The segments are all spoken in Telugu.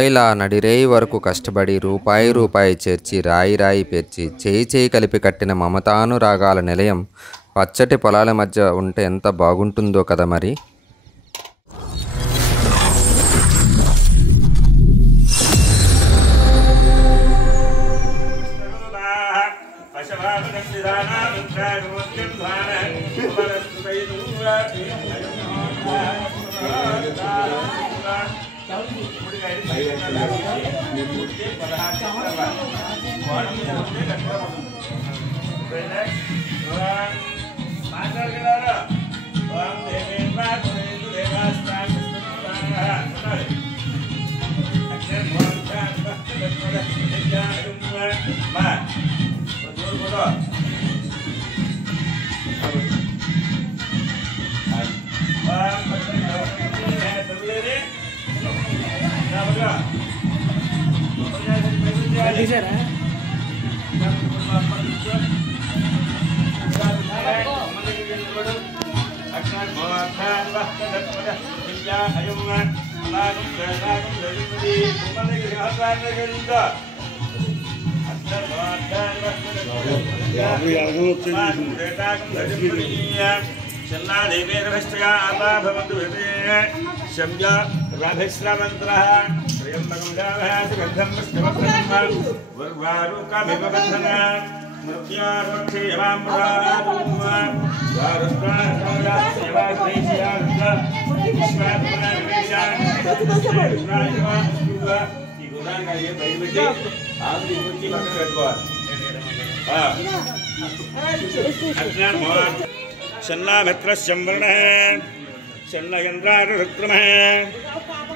ఇలా నడిరేయి వరకు కష్టపడి రూపాయి రూపాయి చేర్చి రాయి రాయి పేర్చి చేయి చేయి కలిపి కట్టిన మమతానురాగాల నిలయం పచ్చటి పొలాల మధ్య ఉంటే ఎంత బాగుంటుందో కదా మరి.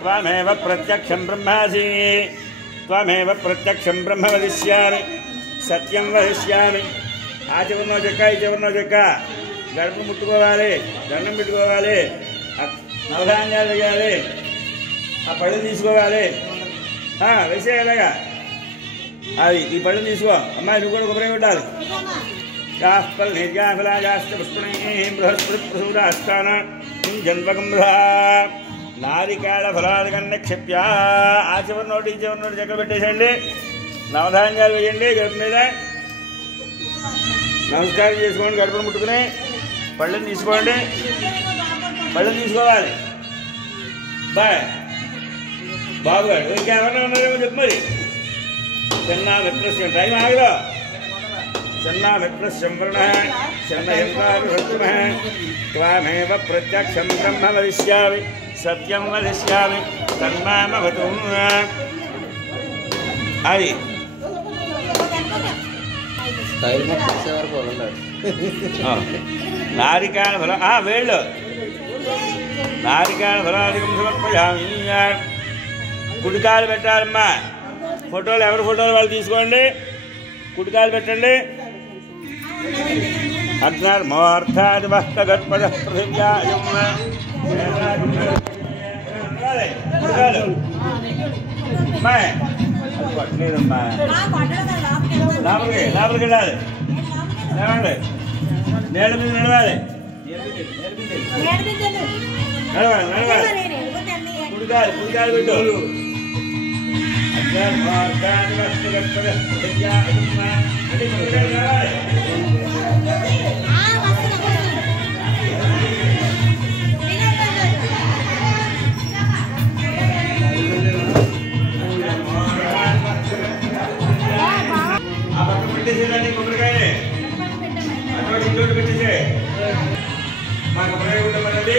त्वमेव प्रत्यक्षं ब्रह्मासि त्वमेव प्रत्यक्षं ब्रह्म वदिष्यामि सत्यं वदिष्यामि आ चिवरनो जक्का ई चिवरनो जक्का गडप मुट्टुकोवाली दंडं पेट्टुकोवाली नवधान्यालु वेयाली आ पళ్ళు తీసుకోవాలి వేసేయాలిగా అది ఈ పళ్ళు తీసుకో అమ్మాయి నువ్వు కూడా కొబ్బరి కొట్టాలి యాఫల్ నిర్యాఫలాయాస్త పుష్పణే బృహస్పతి ప్రసూరాస్థాన జన్మగంభా నారికేళ ఫలాదికన్న క్షిప్య ఆ చివరి నోటి ఈ చివరి నోటి చక్కెర పెట్టేసండి నవధాన్యాలు వేయండి గడప మీద నమస్కారం చేసుకోండి గడపను ముట్టుకుని పళ్ళని తీసుకోండి పళ్ళని తీసుకోవాలి బాయ్ బాబు గారు ఇంకెవరన్నా ఉన్నారేమో చెప్పు మరి చెన్నా మిత్రస్యం టైం ఆగదు చెన్నా మిత్రస్యం వరుణ చెన్నయంత్రాభివృత్తిమ త్వమేవ ప్రత్యక్షం బ్రహ్మ వదిష్యామి సత్యం వదిష్యామి తన్మామవతు అది నారికేళ ఫల వేళ్ళు నారికేళ ఫలాదికం సమర్పయామి కుడికాయలు పెట్టాలమ్మా ఫోటోలు ఎవరి ఫోటోలు వాళ్ళు తీసుకోండి కుడికాయలు పెట్టండి అగ్నర్మోర్థాది భక్తగత్పద పృథివ్యాయం పట్టలేదమ్మా లోపలికి వెళ్ళాలి నడవండి నేల మీద నడవాలి నడవాలి నడవాలి కుడికాయలు కుడికాయలు పెట్టు పెట్టేసేదండి కొబ్బరికాయని అటువంటి ఇంకోటి పెట్టేసే మా కొబ్బరికాయ ఉండమన్నది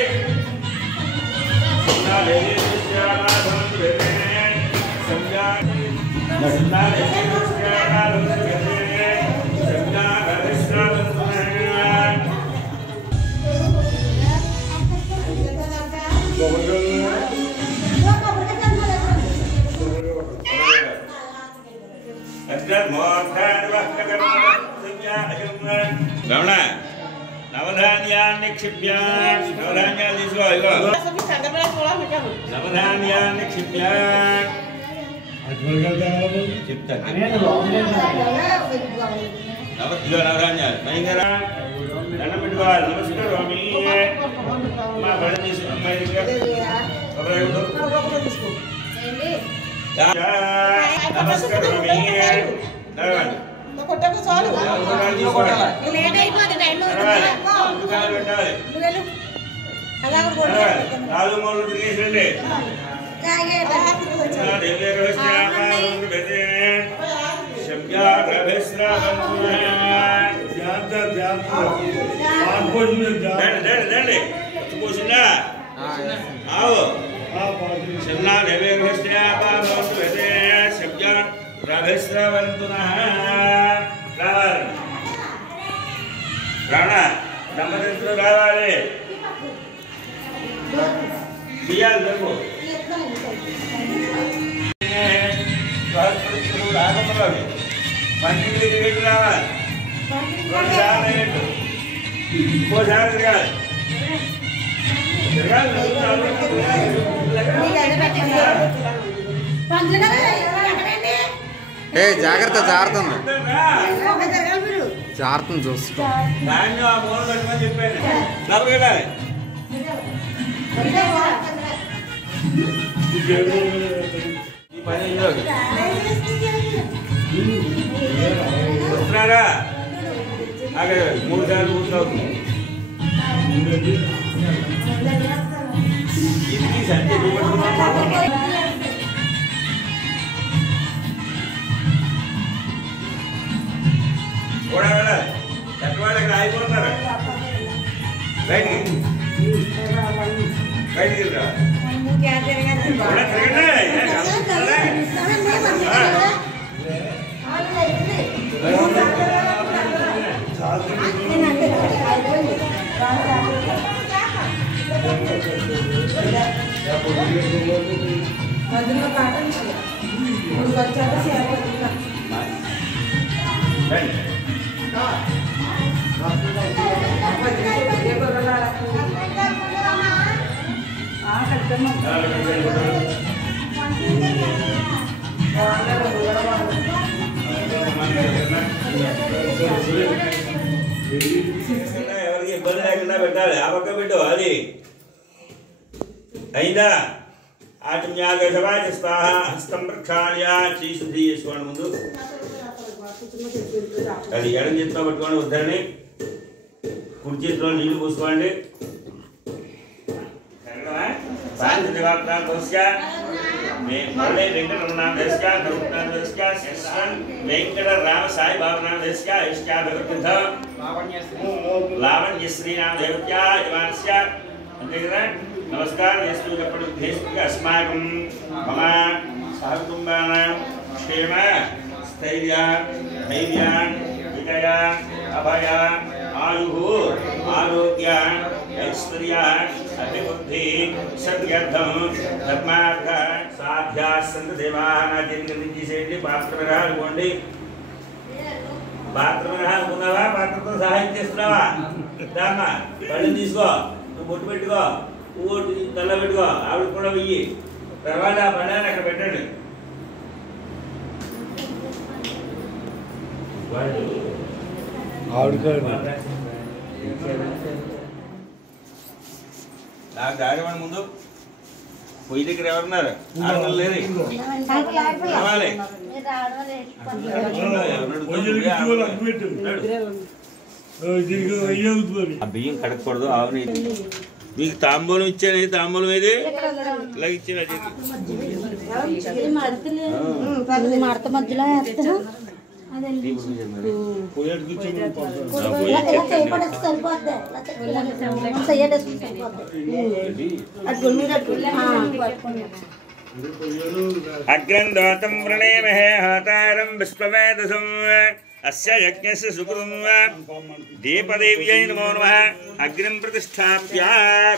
రమణ నవధాన్యాన్ని క్షిప్య నవధాన్యాలు తీసుకో నవధాన్యాన్ని క్షిప్య నవధాన్యాలు భయంకర దండం పెట్టుకోవాలి నమస్కారం మా బడి తీసుకుని నమస్కారమే కొట్టకు చాలు లేట్ అయిపోతుంది టైం పెట్టాలి అలా కూడా నాలుగు మూడు తినేసండి పోసిందా ఆవు శబ్దా రావాలి రాణ దంపతులు రావాలి బియ్యాలు లేవు రాకపోవాలి మంచి రేటు రావాలి ఇంకోసారి తిరగాలి ఏ జాగ్రత్త జారుతుంది జారుతుంది చూసుకో దాన్ని ఆ మూల పెట్టమని చెప్పాను నవ్వుకెళ్ళాలి ఈ పని వస్తున్నారా అక్కడ 3 సార్లు కూర్చోవుతుంది ఇది సంజయ్ కూడా వెళ్ళాలి ఎక్కడికి ఆగిపోతున్నారు బయటికి బయటికి రా ఎవరికి ఇబ్బంది లేకుండా పెట్టాలి ఆ పక్క పెట్టు అది అయిందా ఆచమ్యాగశవాచ స్వాహ హస్తం ప్రక్షాళ్య చేయి శుద్ధి చేసుకోండి ముందు అది ఎడం చేతిలో పట్టుకోండి ఉద్దరిని కుడి చేతిలో నీళ్లు పోసుకోండి వెంకట రామ సాయి బాబు నామ లావణ్యశ్రీ నామ దేవత్యా అంతే కదా నమస్కారం చేస్తూ అస్మాకం మమ సహకుటుంబానాం క్షేమ స్థైర్య ధైర్య విజయ అభయ ఆయు ఆరోగ్య ఐశ్వర్య అభివృద్ధి సత్యర్థం ధర్మార్థ సాధ్యాసంత దేవానాచేసేయండి పాత్ర అనుకోండి పాత్ర అనుకున్నావా పాత్రతో సహాయం చేస్తున్నావా దామ్మా కళ్ళు తీసుకో నువ్వు బొట్టు పెట్టుకో పువ్వు తల్ల పెట్టుకో ఆవిడ కూడా వెయ్యి తర్వాత ఆ బండాన్ని అక్కడ పెట్టండి నాకు దారివాడి ముందు పొయ్యి దగ్గర ఎవరున్నారు ఆడవాళ్ళు లేరు ఆ బియ్యం కడగకూడదు ఆవుని మీకు తాంబూలం ఇచ్చాను తాంబూలం ఏది ఇలా ఇచ్చిన మడత మధ్యలో అగ్రందోతం ప్రణేమహే హతారం విశ్వవేదసం అస్య యజ్ఞస్య సుకృతం దీపదేవ్యై నమో నమః అగ్నిం ప్రతిష్టాప్య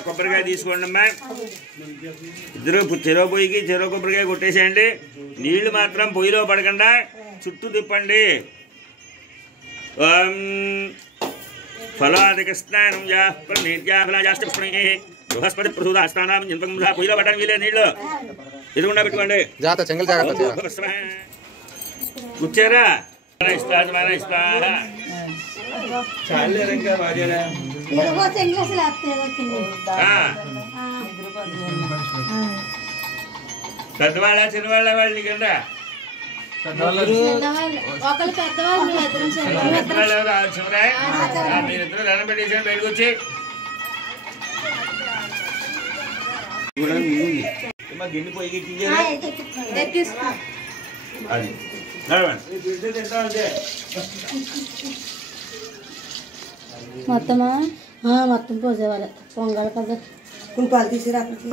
కొబ్బరికాయ తీసుకోండి అమ్మా ఇద్దరు చెరో పొయ్యికి చెరో కొబ్బరికాయ కొట్టేసేయండి నీళ్లు మాత్రం పొయ్యిలో పడకుండా చుట్టూ తిప్పండి ఓం ఫలాదిక స్నానం బృహస్పతి ప్రసూదాస్థానం పొయ్యిలో పట్టడం వీలే నీళ్లు ఎదుగుండా పెట్టుకోండి కూర్చారా పెద్దవాళ్ళ చిన్నవాళ్ళ వాళ్ళు నీకంటే ఒకళ్ళు పెద్దవాళ్ళు పెద్దవాళ్ళు ఎవరు చివరా మీరిద్దరు దండం పెట్టేసాను బయటకు వచ్చి గిన్నె పొయ్యి అది మొత్తమా మొత్తం పోసేవాళ్ళు పొంగల్ కదా కుంపాలు తీసిరా అక్కడికి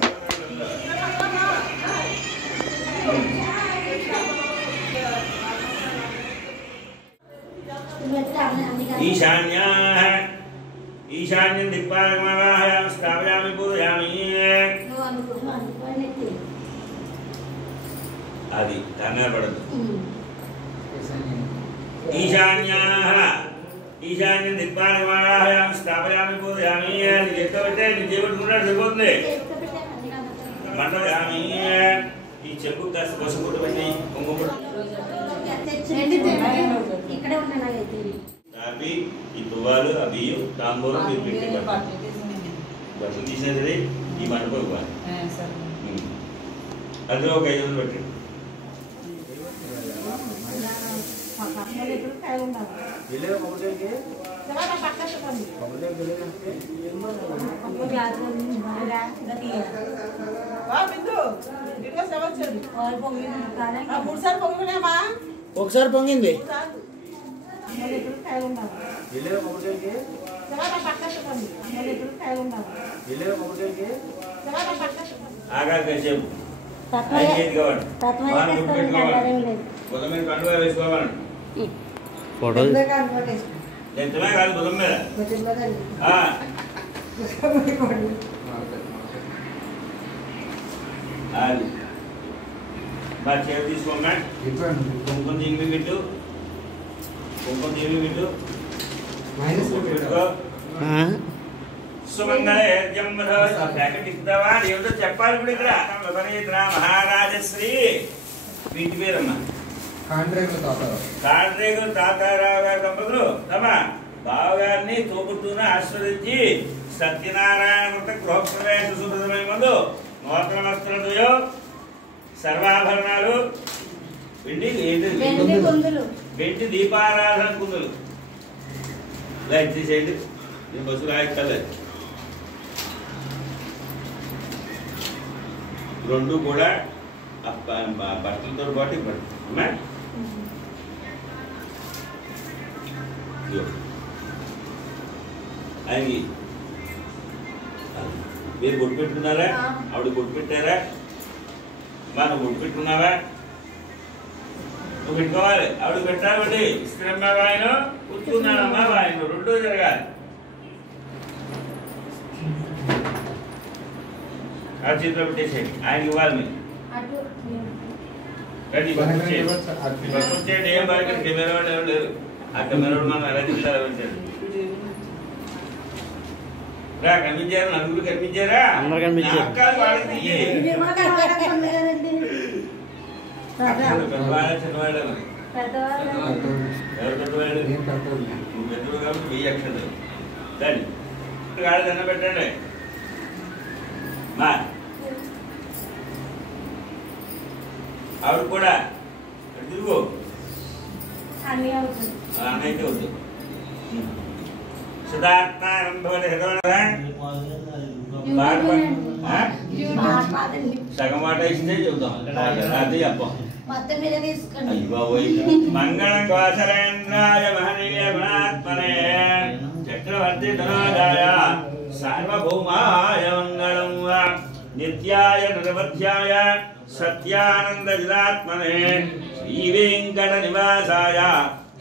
ఈశాన్యం దిక్పాలకమావాహయామి స్థాపయామి పూజయామి అది కంగారు పడద్దు ఈశాన్యం దిక్పాలకమావాహయామి స్థాపయామి పూజయామి నీ చేతితో పెట్టే నీ చేపట్టుకుంటాడు సరిపోతుంది మండయామి ఈ చెంబు కాస్త పసుపుట్టు పెట్టి కుంకుమ అవి ఈ తువ్వాలు ఆ బియ్యం తాంబూలం మీరు పెట్టి బట్టలు తీసినది ఈ మండపం ఇవ్వాలి అందులో ఒక 500 పెట్టండి ఒకసారి పొంగింది ఆగాసేపు బుధం మీద కండువా వేసుకోవాలండి ఎంతమే కాదు బుధం మీద అది మా చేరు తీసుకోమ్మా కుంకుమ దీని పెట్టు కుంకుమ దీని పెట్టు పెట్టుకో సుమంగళే ఏమిటో చెప్పాలి ఇప్పుడు ఇక్కడ మహారాజశ్రీ వీటి పేరమ్మా కాండ్రేగుల తాతారావు గారి దంపతులు తమ బావగారిని తోబుట్టును ఆశ్రయించి సత్యనారాయణ వృత గృహప్రవేశ శుభ్రతమైన ముందు నూతన వస్త్రదుయో సర్వాభరణాలు వెండి దీపారాధన కుందులు ఇచ్చేసేయండి నేను బస్సు రాయక్కర్లేదు రెండు కూడా బట్టలతో పాటు ఇవ్వండి ఆయన మీరు గుడ్డు పెట్టుకున్నారా ఆవిడ గుడ్డు పెట్టారా మనం గుడ్డు పెట్టుకున్నావా నువ్వు పెట్టుకోవాలి ఆవిడ పెట్టాలండి ఇస్త్రమ్మ వాయన కూర్చున్నానమ్మా వాయన రెండో జరగాలి ఆ చేతిలో పెట్టేసేయండి ఆయనకి ఇవ్వాలి మీరు వచ్చేయండి ఏం బాగా కెమెరా వాళ్ళు ఎవరు లేరు ఆ కెమెరా మనం ఎలా తీసారో పెట్టారు రా కనిపించారా నలుగురు కనిపించారా వాళ్ళకి చిన్నవాడు ఎవరు పెద్దవాడు నువ్వు పెద్దడు కాబట్టి 1000 అక్షరాలు దాన్ని గాడి దండ పెట్టండి మా ఆవిడ కూడా తిరుగు అన్నైతే వద్దు సగం మాట ఇస్తే చెబుతాం అది చెప్పం మంగళం కోసలేంద్రాయ మహనీయ గుణాత్మనే చక్రవర్తి ధనాదాయ సార్వభౌమాయ మంగళం నిత్యాయ నిరవధ్యాయ సత్యానంద జిదాత్మనే శ్రీ వెంకట నివాసాయ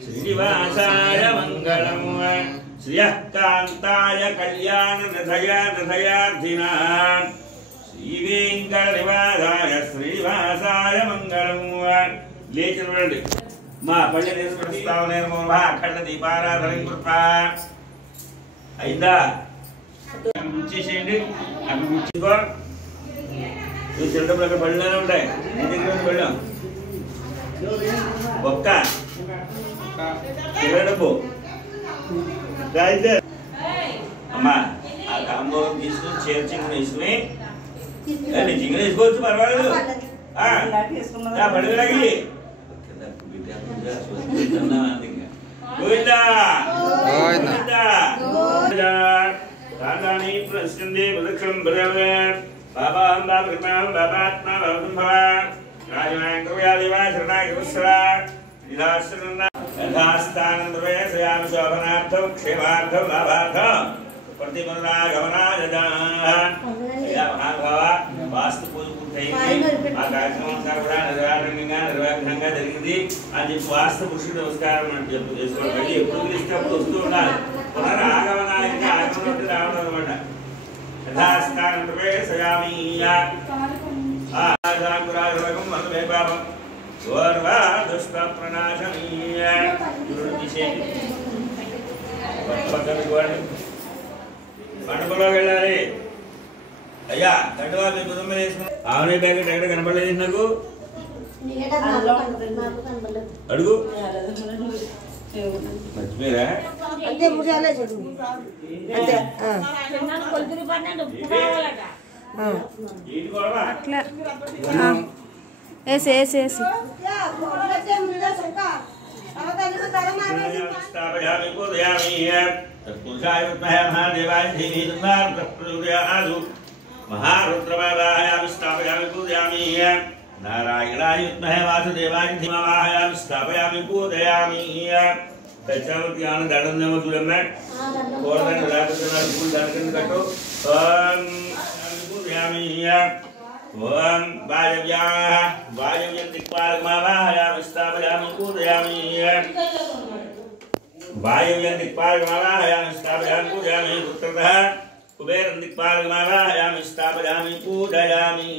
శ్రీనివాసాయ మంగళం శ్రియకాంతాయ కళ్యాణ నథయార్థినా శ్రీ వెంకట నివాసాయ శ్రీనివాసాయ మంగళం లేచి చూడండి మా పల్లె దేశ అఖండ దీపారాధన కృప అయిందా గుర్చేసేయండి అక్కడ గుర్చుకో నువ్వు తినడం అక్కడ పళ్ళనే ఉంటాయి వెళ్ళాం ఒక్క డబ్బు అమ్మా ఆ తాంబూలం తీసుకుని చీర చింగుని వేసుకుని చింగుని వేసుకోవచ్చు పర్వాలేదు పడుగులకి గోవిందా గోవిందా రాధాని ప్రసందే ప్రదక్షం బ్రవే బాబాం బాబకృపాం బాబాత్మా భవ రాజమాం కవ్యాదివా శరణాగవస్రా నిదాశ్రన యథాస్థానం ప్రవేశయామి శోభనార్థం క్షేమార్థం లాభార్థం వాస్తు పూజ పూర్తయింది. ఆ కార్యక్రమం కూడా నిర్వాహంగా జరిగింది. అది వాస్తు పురుషుడు నమస్కారం అని చెప్పి చేసుకోవాలి. ఎప్పుడు పిలిచినప్పుడు వస్తూ ఉండాలి. పునరాగమనానికి ఆగమనం రావడం అనమాట. యథాస్థానం ప్రవేశయామి పాపం దుష్ట ప్రణాశమీయ మండపంలో వెళ్ళాలి. అయ్యా కండువా మీ కుటుంబం వేసుకున్నా ఆమె ప్యాకెట్ ఎక్కడ కనపడలేదు నాకు అడుగు మర్చిపోయారా అట్లా వేసి వేసి వేసి महारुद्रमावाहयामि स्थापयामि पूजयामि नारायणाय विद्महे वासुदेवाय धीमहि स्थापयामि पूजयामि तच्चावति आनंदम जुलम्मे कोरदन रातन फूल दर्शन कट्टो ओम पूजयामि ओम वायव्यं दिक्पालकमावाहयामि स्थापयामि पूजयामि वायव्यं दिक्पालकमावाहयामि स्थापयामि पूजयामि उत्तरतः कुबेरं दिक्पालकमावाहयामि स्थापयामि पूजयामि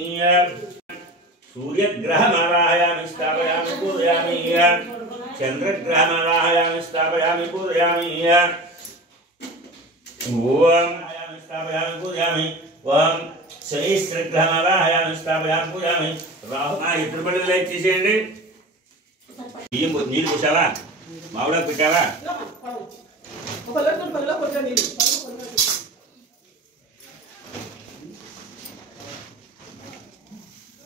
सूर्यग्रहमावाहयामि स्थापयामि पूजयामि चंद्रग्रहमावाहयामि स्थापयामि पूजयामि ओम स्थापयामि पूजयामि ओम शनिश्चरग्रहमावाहयामि स्थापयामि पूजयामि राहु इत्रपल्లి లైక్ చేయండి నీళ్ళు పోసావా మావుడా పెట్టావా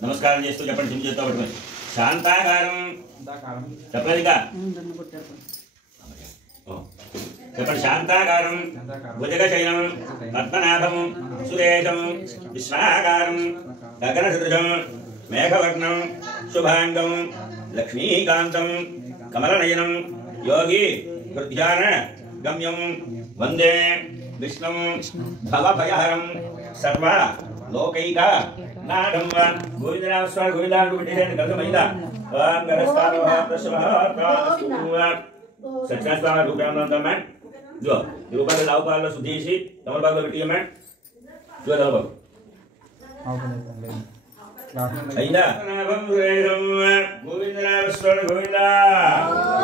నమస్కారం చేస్తూ చెప్పండి జిమ్ చేస్తా పట్టుకొని శాంతాకారం చెప్పలేదుగా చెప్పండి శాంతాకారం భుజగశయనం పద్మనాభం సురేశం విశ్వాకారం గగనసదృశం మేఘవర్ణం శుభాంగం లక్ష్మీకాంతం కమలనయనం యోగి హృద్యాన గమ్యం వందే విష్ణుం భవభయహరం సర్వ లోకైక నాదం గోవిందనామ స్వామి గోవిందాను పెట్టేయండి గతమైందా ఓం గరస్తానః ప్రసవః సత్యనారాయణ రూపాయలు అంటామా ఇదిగో ఈ రూపాయలు లావుపాలలో శుద్ధి చేసి తమలపాకులో పెట్టియమ్మా ఇదిగో తమలపాకు అయిందా గోవిందనామ స్వామి గోవిందా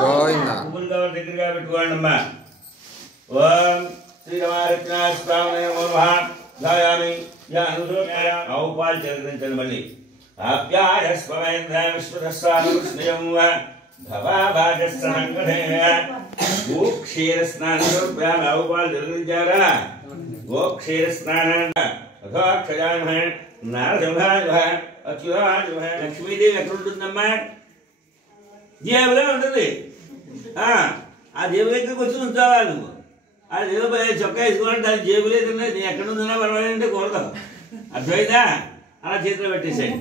గోవిందా దగ్గరగా పెట్టుకోండి అమ్మా ఓం శ్రీరమారత్నాస్వామి నమః ధాయామి ఔపాల్ చరిత్రించండి మళ్ళీ ఆప్యాయస్వమేంద్ర విశ్వదస్వామి కృష్ణయం భవాభాజస్సంగధే గోక్షీరస్నానం ఔపాల్ చరిత్రించారా గోక్షీరస్నానం అథోక్షజాయ నారసింహాయ అచ్యుతాయ లక్ష్మీదేవి ఎక్కడ ఉంటుందమ్మా జేబులో ఉంటుంది ఆ జేబు దగ్గరికి వచ్చి ఉంచావా నువ్వు ఆ జేబు చొక్కా వేసుకోవాలంటే అది జేబు లేకుండా నీ ఎక్కడ ఉందన్నా పర్వాలేదంటే కూడదు అర్థమైందా అలా చేతిలో పెట్టేసాయి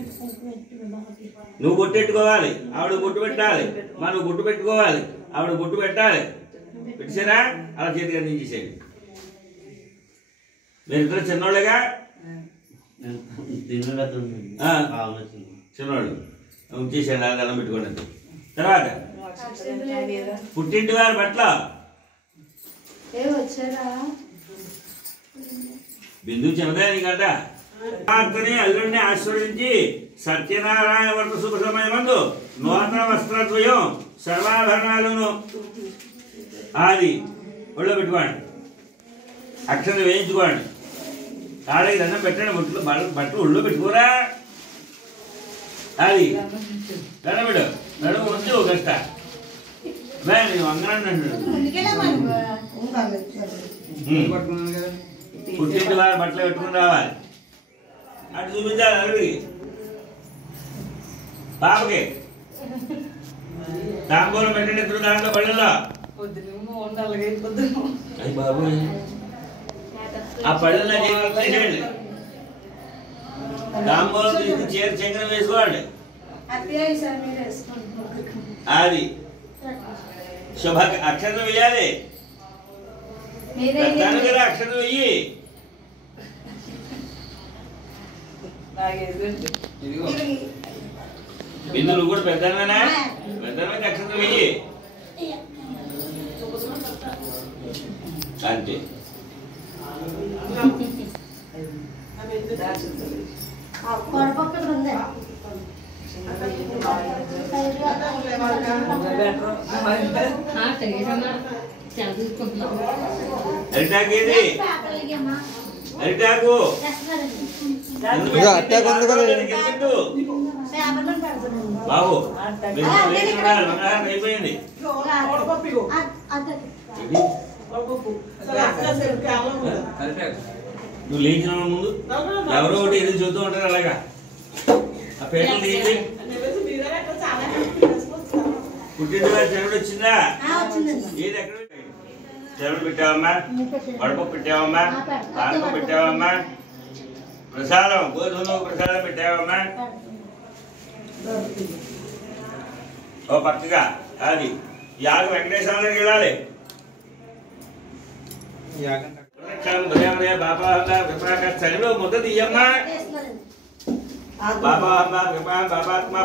నువ్వు బొట్టెట్టుకోవాలి ఆవిడ బొట్టు పెట్టాలి మనం గుట్టు పెట్టుకోవాలి ఆవిడ గుట్టు పెట్టాలి పెట్టేసారా అలా చేతికి అందించేసేయండి మీరిద్దరు చిన్నోళ్ళేగా చిన్నోళ్ళు ఉంచేసాడు అలా దండం పెట్టుకోండి తర్వాత పుట్టింటి వారి పట్ల బిందు చిన్నదే నీకంట అల్లుడిని ఆశ్రయించి సత్యనారాయణ వర్త శుభ సమయమందు నూతన వస్త్రద్వయం సర్వాభరణాలను అది ఒళ్ళో పెట్టుకోండి అక్షరం వేయించుకోండి కాళ్ళకి దండం పెట్టండి బొట్లు బట్టలు ఒళ్ళో పెట్టుకోరా అది దండం పెట్టు నడుము ఉంది ఒక కష్ట పుట్టింటి వారి బట్టలు పెట్టుకుని రావాలి అటు చూపించాలి అల్లుడికి పాపకి తాంబూలం పెట్టండి ఇద్దరు దాంట్లో పళ్ళల్లో. అయ్యి బాబు ఆ పళ్ళల్లో చేయండి. తాంబూలం తీసుకుని చీర చంకన వేసుకోండి. అది శుభ అక్షరం వేయాలి. పెడతాను కదా అక్షరం వెయ్యి. బిందులు కూడా పెద్దనా పెద్దనైతే అక్షరం వెయ్యి. అంతే అరిటాకు ఏది అరిటాకు బాబు అయిపోయింది. నువ్వు లేచిన ముందు ఎవరో ఒకటి ఎదురు చూస్తూ ఉంటారు. అలాగా ఆ పేటలు తీసి పుట్టిన చెరువుడు వచ్చిందా? ఏది ఎక్కడ చెరువుడు పెట్టావమ్మా? వడపప్పు పెట్టావమ్మా? పానకం పెట్టావమ్మా? ప్రసాదం గోధుమ ప్రసాదం పెట్టావమ్మా? ఓ పక్కగా అది యాగ వెంకటేశ్వరానికి వెళ్ళాలి. చలిలో ముద్ద తీయమ్మా. బాబాత్మా బాబాత్మా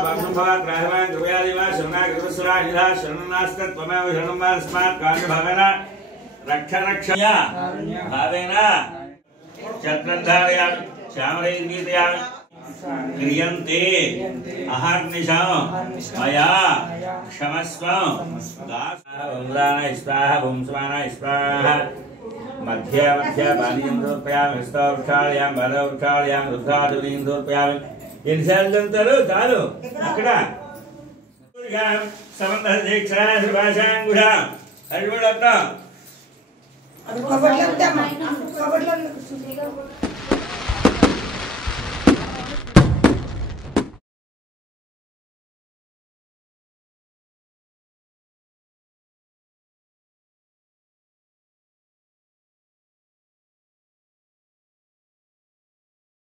గృహయాదివా శరణా గృహసురా నిధా శరణనాస్తత్వమేవ శరణం స్మాత్ కార్యభావేన రక్షరక్షయ భావేన చక్రధారయామి శ్యామరైర్గీతయామి క్రియంతే అహర్నిశం మయా క్షమస్వం దాసాయ స్వాహ వంశమాన స్వాహ మధ్య మధ్య పానీయం సమర్పయామి. హస్తవృక్షాళయాం బలవృక్షాళయాం రుద్రాదులీం సమర్పయామి. ఎన్నిసార్లు చదువుతారు? చాలు. అక్కడ సమంత దీక్షా శుభాశాంగుఢ అడిపడతాం.